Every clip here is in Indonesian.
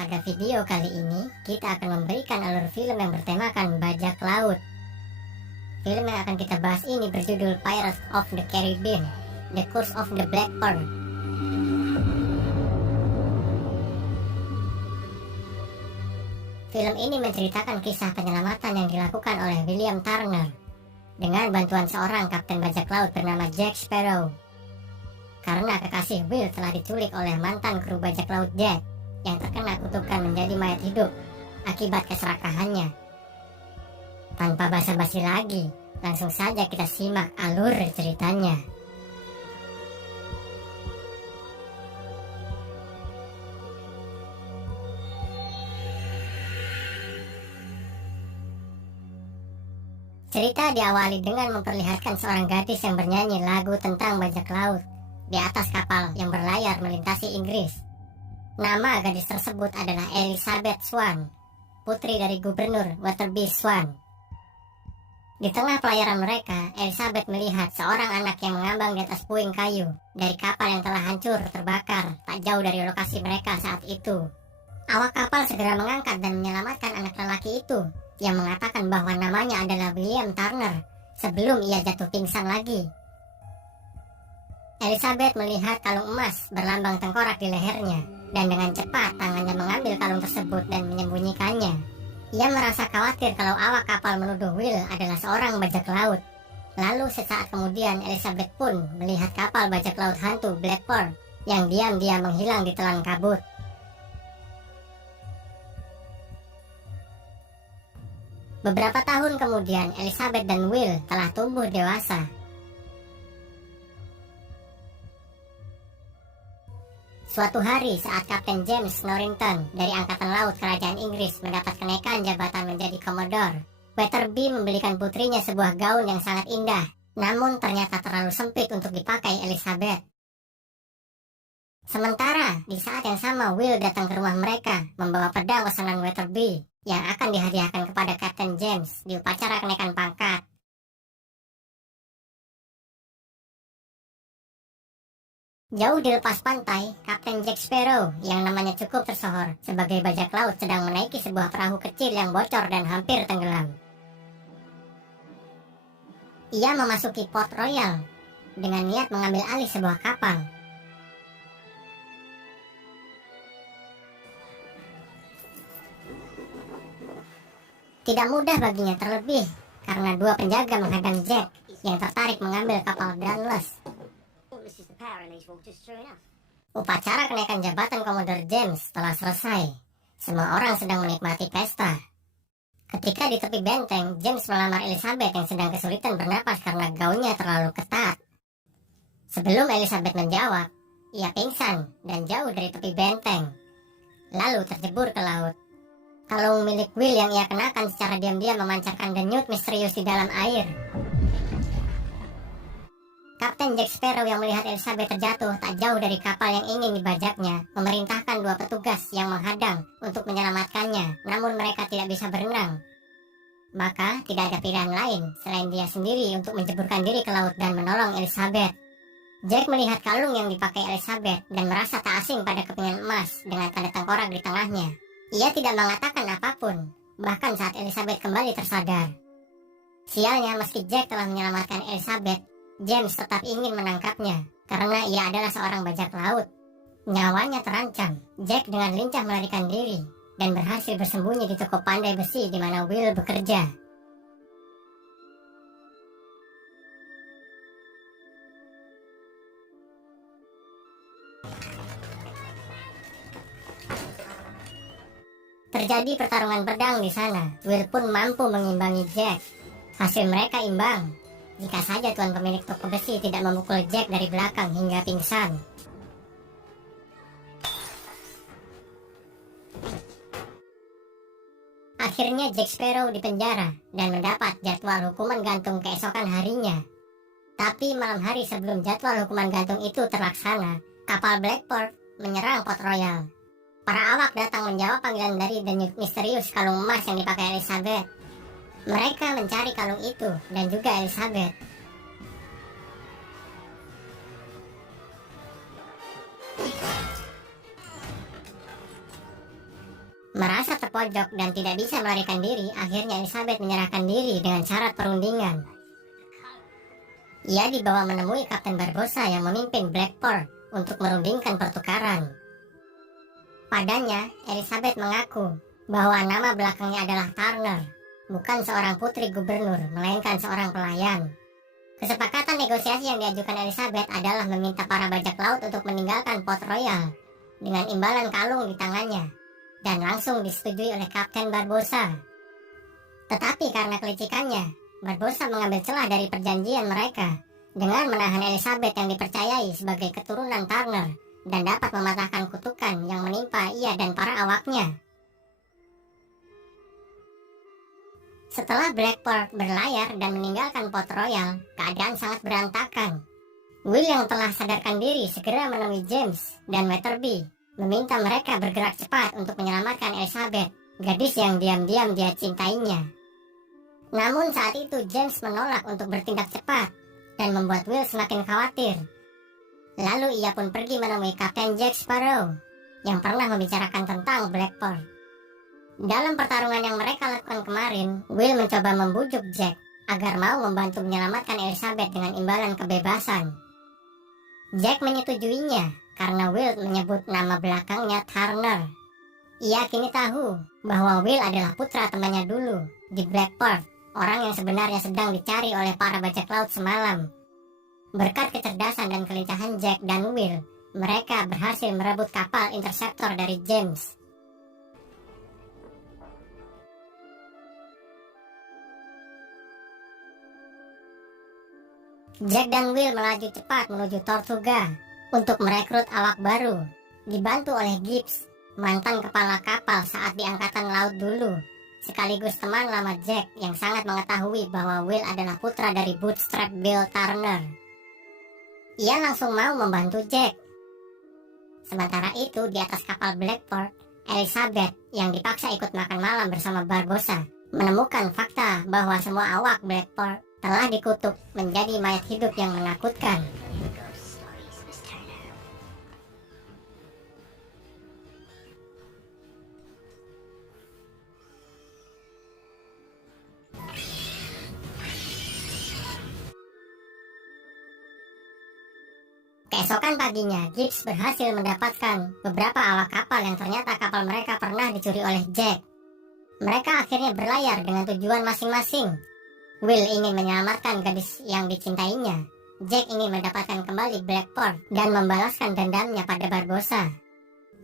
Pada video kali ini, kita akan memberikan alur film yang bertemakan bajak laut. Film yang akan kita bahas ini berjudul Pirates of the Caribbean, The Curse of the Black Pearl. Film ini menceritakan kisah penyelamatan yang dilakukan oleh William Turner dengan bantuan seorang kapten bajak laut bernama Jack Sparrow. Karena kekasih Will telah diculik oleh mantan kru bajak laut Jack yang terkena kutukan menjadi mayat hidup akibat keserakahannya. Tanpa basa-basi lagi, langsung saja kita simak alur ceritanya. Cerita diawali dengan memperlihatkan seorang gadis yang bernyanyi lagu tentang bajak laut di atas kapal yang berlayar melintasi Inggris. Nama gadis tersebut adalah Elizabeth Swan, putri dari Gubernur Weatherby Swan. Di tengah pelayaran mereka, Elizabeth melihat seorang anak yang mengambang di atas puing kayu dari kapal yang telah hancur terbakar tak jauh dari lokasi mereka saat itu. Awak kapal segera mengangkat dan menyelamatkan anak lelaki itu yang mengatakan bahwa namanya adalah William Turner sebelum ia jatuh pingsan lagi. Elizabeth melihat kalung emas berlambang tengkorak di lehernya, dan dengan cepat tangannya mengambil kalung tersebut dan menyembunyikannya. Ia merasa khawatir kalau awak kapal menuduh Will adalah seorang bajak laut. Lalu sesaat kemudian Elizabeth pun melihat kapal bajak laut hantu Black Pearl yang diam-diam menghilang di telan kabut. Beberapa tahun kemudian Elizabeth dan Will telah tumbuh dewasa. Suatu hari saat Kapten James Norrington dari Angkatan Laut Kerajaan Inggris mendapat kenaikan jabatan menjadi Commodore, Weatherby membelikan putrinya sebuah gaun yang sangat indah, namun ternyata terlalu sempit untuk dipakai Elizabeth. Sementara di saat yang sama Will datang ke rumah mereka membawa pedang pesanan Weatherby yang akan dihadiahkan kepada Kapten James di upacara kenaikan pangkat. Jauh di lepas pantai, Kapten Jack Sparrow yang namanya cukup tersohor sebagai bajak laut sedang menaiki sebuah perahu kecil yang bocor dan hampir tenggelam. Ia memasuki Port Royal dengan niat mengambil alih sebuah kapal. Tidak mudah baginya, terlebih karena dua penjaga menghadang Jack yang tertarik mengambil kapal Dauntless. Upacara kenaikan jabatan Commodore James telah selesai. Semua orang sedang menikmati pesta. Ketika di tepi benteng, James melamar Elizabeth yang sedang kesulitan bernapas karena gaunnya terlalu ketat. Sebelum Elizabeth menjawab, ia pingsan dan jauh dari tepi benteng, lalu terjebur ke laut. Kalung milik Will yang ia kenakan secara diam-diam memancarkan denyut misterius di dalam air. Kapten Jack Sparrow yang melihat Elizabeth terjatuh tak jauh dari kapal yang ingin dibajaknya, memerintahkan dua petugas yang menghadang untuk menyelamatkannya, namun mereka tidak bisa berenang. Maka tidak ada pilihan lain selain dia sendiri untuk menjeburkan diri ke laut dan menolong Elizabeth. Jack melihat kalung yang dipakai Elizabeth dan merasa tak asing pada kepingan emas dengan tanda tengkorak di tengahnya. Ia tidak mengatakan apapun, bahkan saat Elizabeth kembali tersadar. Sialnya, meski Jack telah menyelamatkan Elizabeth, James tetap ingin menangkapnya karena ia adalah seorang bajak laut. Nyawanya terancam. Jack dengan lincah melarikan diri dan berhasil bersembunyi di toko pandai besi di mana Will bekerja. Terjadi pertarungan pedang di sana. Will pun mampu mengimbangi Jack. Hasil mereka imbang, jika saja tuan pemilik toko besi tidak memukul Jack dari belakang hingga pingsan. Akhirnya Jack Sparrow dipenjara dan mendapat jadwal hukuman gantung keesokan harinya. Tapi malam hari sebelum jadwal hukuman gantung itu terlaksana, kapal Blackport menyerang Port Royal. Para awak datang menjawab panggilan dari denyut misterius kalung emas yang dipakai Elizabeth. Mereka mencari kalung itu dan juga Elizabeth. Merasa terpojok dan tidak bisa melarikan diri, akhirnya Elizabeth menyerahkan diri dengan syarat perundingan. Ia dibawa menemui Kapten Barbossa yang memimpin Black Pearl untuk merundingkan pertukaran. Padanya, Elizabeth mengaku bahwa nama belakangnya adalah Turner, bukan seorang putri gubernur, melainkan seorang pelayan. Kesepakatan negosiasi yang diajukan Elizabeth adalah meminta para bajak laut untuk meninggalkan Port Royal dengan imbalan kalung di tangannya, dan langsung disetujui oleh Kapten Barbossa. Tetapi karena kelicikannya, Barbossa mengambil celah dari perjanjian mereka dengan menahan Elizabeth yang dipercayai sebagai keturunan Turner dan dapat mematahkan kutukan yang menimpa ia dan para awaknya. Setelah Black Pearl berlayar dan meninggalkan Port Royal, keadaan sangat berantakan. Will yang telah sadarkan diri segera menemui James dan Weatherby, meminta mereka bergerak cepat untuk menyelamatkan Elizabeth, gadis yang diam-diam dia cintainya. Namun saat itu James menolak untuk bertindak cepat dan membuat Will semakin khawatir. Lalu ia pun pergi menemui Kapten Jack Sparrow yang pernah membicarakan tentang Black Pearl. Dalam pertarungan yang mereka lakukan kemarin, Will mencoba membujuk Jack agar mau membantu menyelamatkan Elizabeth dengan imbalan kebebasan. Jack menyetujuinya karena Will menyebut nama belakangnya Turner. Ia kini tahu bahwa Will adalah putra temannya dulu di Black Pearl, orang yang sebenarnya sedang dicari oleh para bajak laut semalam. Berkat kecerdasan dan kelincahan Jack dan Will, mereka berhasil merebut kapal Interceptor dari James. Jack dan Will melaju cepat menuju Tortuga untuk merekrut awak baru, dibantu oleh Gibbs, mantan kepala kapal saat di Angkatan Laut dulu, sekaligus teman lama Jack yang sangat mengetahui bahwa Will adalah putra dari Bootstrap Bill Turner. Ia langsung mau membantu Jack. Sementara itu di atas kapal Blackport, Elizabeth yang dipaksa ikut makan malam bersama Barbossa menemukan fakta bahwa semua awak Blackport telah dikutuk menjadi mayat hidup yang menakutkan. Keesokan paginya, Gibbs berhasil mendapatkan beberapa awak kapal yang ternyata kapal mereka pernah dicuri oleh Jack. Mereka akhirnya berlayar dengan tujuan masing-masing. Will ingin menyelamatkan gadis yang dicintainya. Jack ingin mendapatkan kembali Blackport dan membalaskan dendamnya pada Barbossa.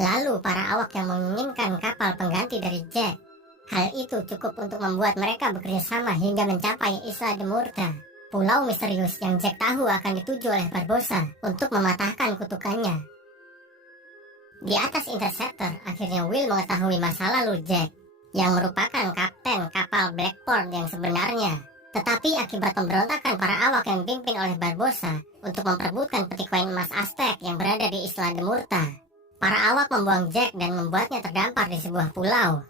Lalu para awak yang menginginkan kapal pengganti dari Jack. Hal itu cukup untuk membuat mereka bekerja sama hingga mencapai Isla de Murta, pulau misterius yang Jack tahu akan dituju oleh Barbossa untuk mematahkan kutukannya. Di atas Interceptor, akhirnya Will mengetahui masa lalu Jack, yang merupakan kapten kapal Blackport yang sebenarnya. Tetapi akibat pemberontakan para awak yang dipimpin oleh Barbossa untuk memperebutkan peti koin emas Aztec yang berada di Isla de Murta, para awak membuang Jack dan membuatnya terdampar di sebuah pulau.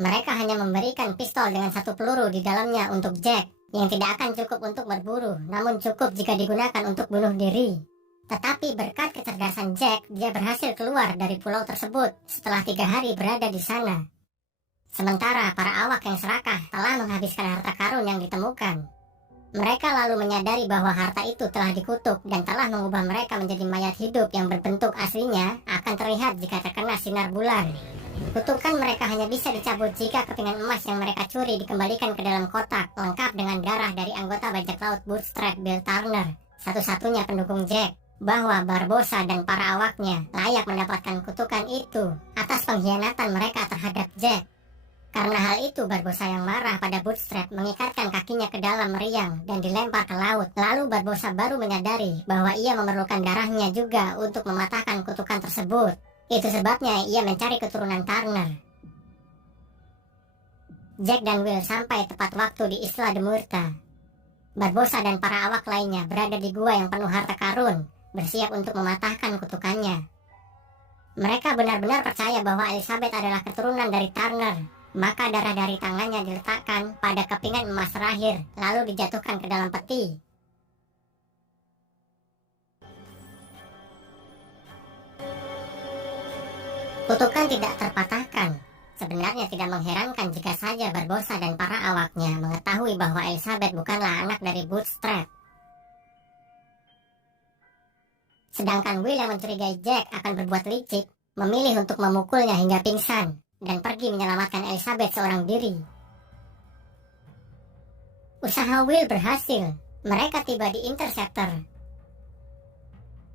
Mereka hanya memberikan pistol dengan satu peluru di dalamnya untuk Jack, yang tidak akan cukup untuk berburu, namun cukup jika digunakan untuk bunuh diri. Tetapi berkat kecerdasan Jack, dia berhasil keluar dari pulau tersebut setelah 3 hari berada di sana. Sementara para awak yang serakah telah menghabiskan harta karun yang ditemukan. Mereka lalu menyadari bahwa harta itu telah dikutuk dan telah mengubah mereka menjadi mayat hidup yang berbentuk aslinya akan terlihat jika terkena sinar bulan. Kutukan mereka hanya bisa dicabut jika kepingan emas yang mereka curi dikembalikan ke dalam kotak lengkap dengan darah dari anggota bajak laut Bootstrap Bill Turner, satu-satunya pendukung Jack, bahwa Barbossa dan para awaknya layak mendapatkan kutukan itu atas pengkhianatan mereka terhadap Jack. Karena hal itu, Barbossa yang marah pada Bootstrap mengikatkan kakinya ke dalam meriang dan dilempar ke laut. Lalu Barbossa baru menyadari bahwa ia memerlukan darahnya juga untuk mematahkan kutukan tersebut. Itu sebabnya ia mencari keturunan Turner. Jack dan Will sampai tepat waktu di Isla de Murta. Barbossa dan para awak lainnya berada di gua yang penuh harta karun, bersiap untuk mematahkan kutukannya. Mereka benar-benar percaya bahwa Elizabeth adalah keturunan dari Turner. Maka darah dari tangannya diletakkan pada kepingan emas terakhir, lalu dijatuhkan ke dalam peti. Kutukan tidak terpatahkan. Sebenarnya tidak mengherankan jika saja Barbossa dan para awaknya mengetahui bahwa Elizabeth bukanlah anak dari Bootstrap. Sedangkan Will yang mencurigai Jack akan berbuat licik, memilih untuk memukulnya hingga pingsan dan pergi menyelamatkan Elizabeth seorang diri. Usaha Will berhasil. Mereka tiba di Interceptor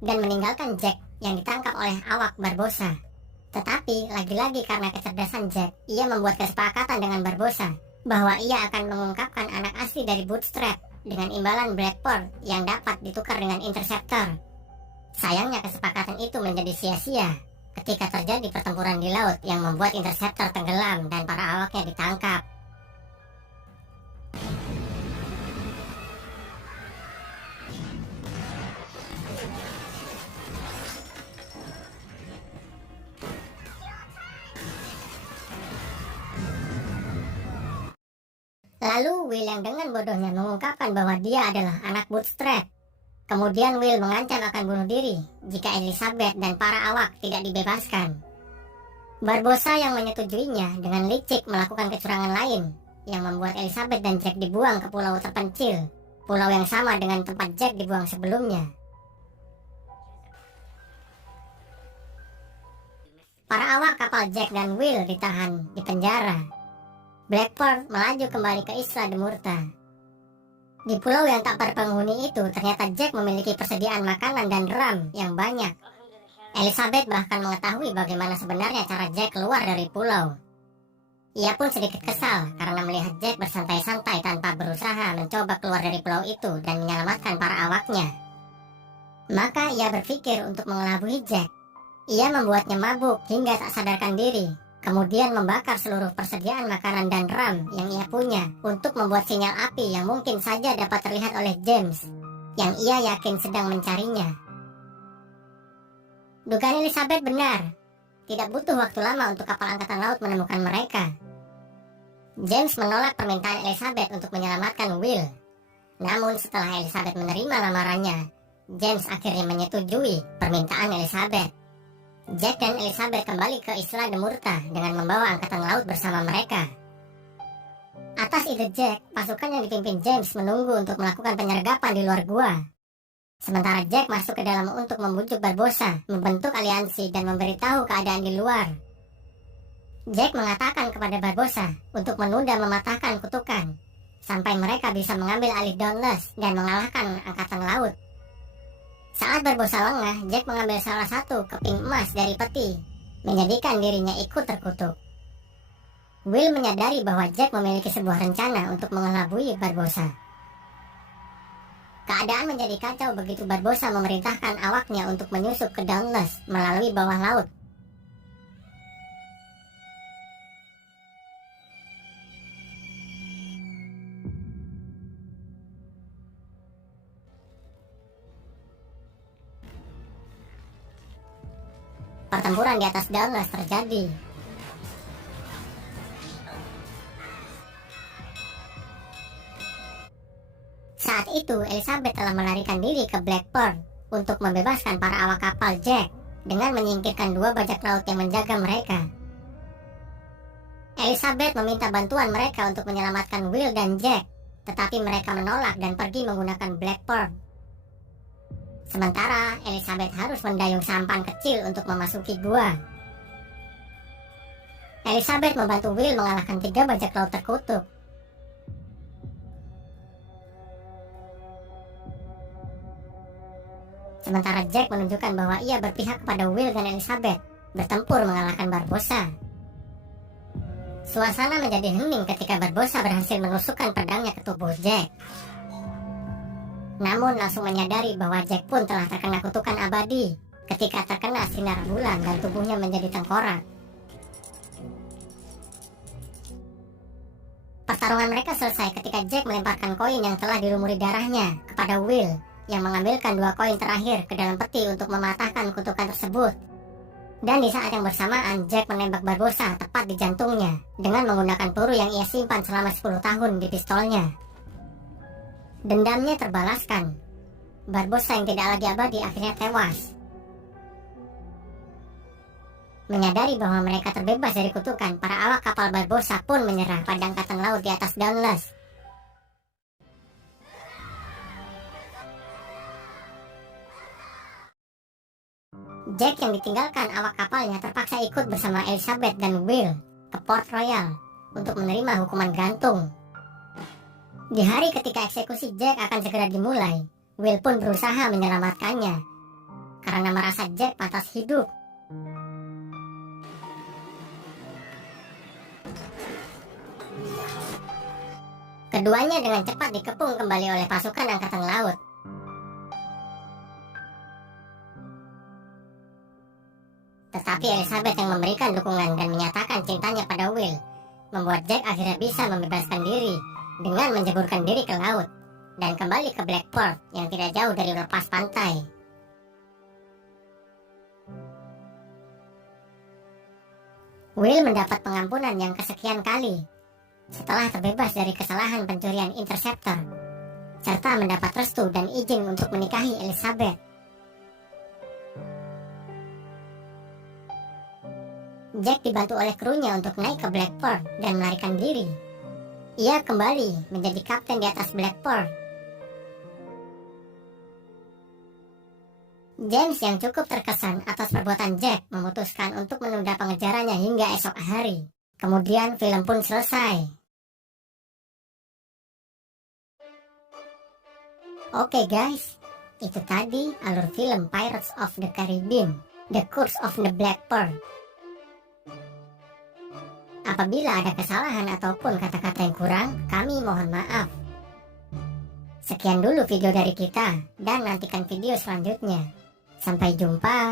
dan meninggalkan Jack yang ditangkap oleh awak Barbossa. Tetapi lagi-lagi karena kecerdasan Jack, ia membuat kesepakatan dengan Barbossa bahwa ia akan mengungkapkan anak asli dari Bootstrap dengan imbalan Blackport yang dapat ditukar dengan Interceptor. Sayangnya kesepakatan itu menjadi sia-sia ketika terjadi pertempuran di laut yang membuat Interceptor tenggelam dan para awaknya ditangkap. Lalu Will yang dengan bodohnya mengungkapkan bahwa dia adalah anak Bootstrap. Kemudian Will mengancam akan bunuh diri jika Elizabeth dan para awak tidak dibebaskan. Barbossa yang menyetujuinya dengan licik melakukan kecurangan lain yang membuat Elizabeth dan Jack dibuang ke pulau terpencil, pulau yang sama dengan tempat Jack dibuang sebelumnya. Para awak kapal Jack dan Will ditahan di penjara. Blackport melaju kembali ke Isla de Murta. Di pulau yang tak berpenghuni itu, ternyata Jack memiliki persediaan makanan dan ram yang banyak. Elizabeth bahkan mengetahui bagaimana sebenarnya cara Jack keluar dari pulau. Ia pun sedikit kesal karena melihat Jack bersantai-santai tanpa berusaha mencoba keluar dari pulau itu dan menyelamatkan para awaknya. Maka ia berpikir untuk mengelabui Jack. Ia membuatnya mabuk hingga tak sadarkan diri. Kemudian membakar seluruh persediaan makanan dan ram yang ia punya untuk membuat sinyal api yang mungkin saja dapat terlihat oleh James, yang ia yakin sedang mencarinya. Dugaan Elizabeth benar. Tidak butuh waktu lama untuk kapal angkatan laut menemukan mereka. James menolak permintaan Elizabeth untuk menyelamatkan Will. Namun setelah Elizabeth menerima lamarannya, James akhirnya menyetujui permintaan Elizabeth. Jack dan Elizabeth kembali ke Isla de Murta dengan membawa angkatan laut bersama mereka. Atas ide Jack, pasukan yang dipimpin James menunggu untuk melakukan penyergapan di luar gua. Sementara Jack masuk ke dalam untuk membujuk Barbossa, membentuk aliansi dan memberitahu keadaan di luar. Jack mengatakan kepada Barbossa untuk menunda mematahkan kutukan, sampai mereka bisa mengambil alih Dauntless dan mengalahkan angkatan laut. Saat Barbossa lengah, Jack mengambil salah satu keping emas dari peti, menjadikan dirinya ikut terkutuk. Will menyadari bahwa Jack memiliki sebuah rencana untuk mengelabui Barbossa. Keadaan menjadi kacau begitu Barbossa memerintahkan awaknya untuk menyusup ke Dauntless melalui bawah laut. Pertempuran di atas Dauntless terjadi. Saat itu, Elizabeth telah melarikan diri ke Blackport untuk membebaskan para awak kapal Jack dengan menyingkirkan 2 bajak laut yang menjaga mereka. Elizabeth meminta bantuan mereka untuk menyelamatkan Will dan Jack, tetapi mereka menolak dan pergi menggunakan Blackport. Sementara Elizabeth harus mendayung sampan kecil untuk memasuki gua. Elizabeth membantu Will mengalahkan 3 bajak laut terkutuk. Sementara Jack menunjukkan bahwa ia berpihak kepada Will dan Elizabeth, bertempur mengalahkan Barbossa. Suasana menjadi hening ketika Barbossa berhasil menusukkan pedangnya ke tubuh Jack. Namun langsung menyadari bahwa Jack pun telah terkena kutukan abadi ketika terkena sinar bulan dan tubuhnya menjadi tengkorak. Pertarungan mereka selesai ketika Jack melemparkan koin yang telah dilumuri darahnya kepada Will, yang mengambilkan 2 koin terakhir ke dalam peti untuk mematahkan kutukan tersebut. Dan di saat yang bersamaan, Jack menembak Barbossa tepat di jantungnya dengan menggunakan peluru yang ia simpan selama 10 tahun di pistolnya. Dendamnya terbalaskan. Barbossa yang tidak lagi abadi akhirnya tewas. Menyadari bahwa mereka terbebas dari kutukan, para awak kapal Barbossa pun menyerah pada angkatan laut di atas Dauntless. Jack yang ditinggalkan awak kapalnya terpaksa ikut bersama Elizabeth dan Will ke Port Royal untuk menerima hukuman gantung. Di hari ketika eksekusi Jack akan segera dimulai, Will pun berusaha menyelamatkannya karena merasa Jack pantas hidup. Keduanya dengan cepat dikepung kembali oleh pasukan angkatan laut. Tetapi Elizabeth yang memberikan dukungan dan menyatakan cintanya pada Will membuat Jack akhirnya bisa membebaskan diri dengan menjeburkan diri ke laut dan kembali ke Blackport yang tidak jauh dari lepas pantai. Will mendapat pengampunan yang kesekian kali setelah terbebas dari kesalahan pencurian Interceptor serta mendapat restu dan izin untuk menikahi Elizabeth. Jack dibantu oleh krunya untuk naik ke Blackport dan melarikan diri. Ia kembali menjadi kapten di atas Blackport. James yang cukup terkesan atas perbuatan Jack memutuskan untuk menunda pengejarannya hingga esok hari. Kemudian film pun selesai. Oke guys, itu tadi alur film Pirates of the Caribbean, The Curse of the Black Pearl. Apabila ada kesalahan ataupun kata-kata yang kurang, kami mohon maaf. Sekian dulu video dari kita, dan nantikan video selanjutnya. Sampai jumpa.